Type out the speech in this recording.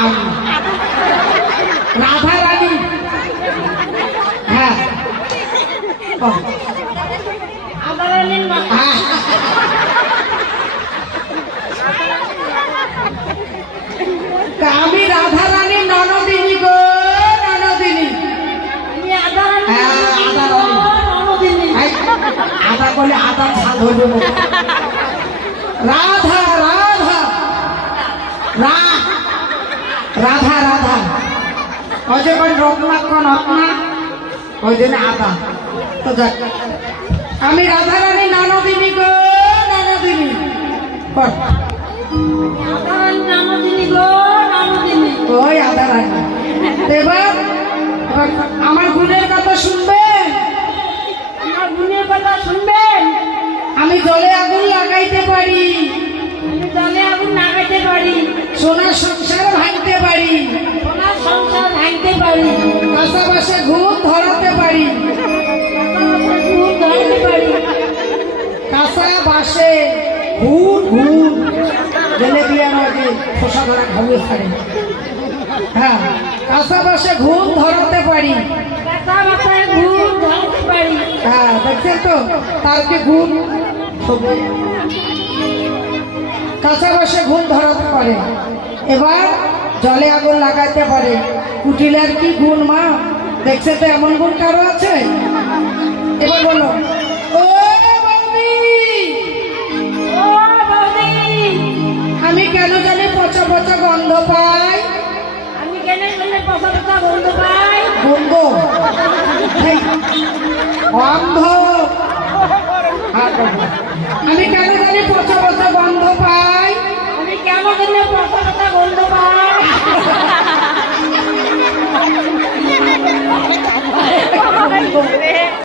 আমি রাধা রানী। হ্যাঁ আমি রাধা রানী ননদিনী গো, ননদিনী। আদা বলে আদা ঝাল হইল। রাধা রাধা রাধা রাধা ওই যে রত্নাক্ষ নত্না ওই জন্য আদা। তো যাক আমি রাধা রানী ননদিনী গো, ননদিনী। ওই আদা রানী। এবার আমার গুণের কথা শুনবেন, আমার গুণের কথা শুনবেন। আমি জলে আগুন লাগাইতে পারি, আমি জলে আগুন লাগাইতে পারি, সোনার সংসার ভাঙতে পারি, সোনার সংসার ভাঙতে পারি, কাঁচা বাসে ঘুম ধরাতে পারি, ঘুম ধরাতে পারি, কাঁচা বাসে ঘুম ঘুম জেলে দিয়ে আমাকে খোসা ধরা ঘুমিয়ে থাকে। হ্যাঁ কাঁচা বাসে ঘুম ধরাতে পারি, কাঁচা বাসায় ঘুম ধরাতে পারি। হ্যাঁ দেখছেন তো তারকে ঘুম কাঁচা বাসে ঘুম ধরাতে পারে। এবার জলে আগুন লাগাইতে পারে। কুটিলার কি গুণ মা, দেখছে তো এমন গুণ কারো আছে? এবার বলো ও বৌদি, ও বৌদি, আমি কেন জানি পচা পচা গন্ধ পাই। আমি কেন জানি পচা পচা গন্ধ পাই। গন্ধ গন্ধ আমি কেন জানি পচা পচা গন্ধ পাই। আমি কেন জানি পচা পচা গন্ধ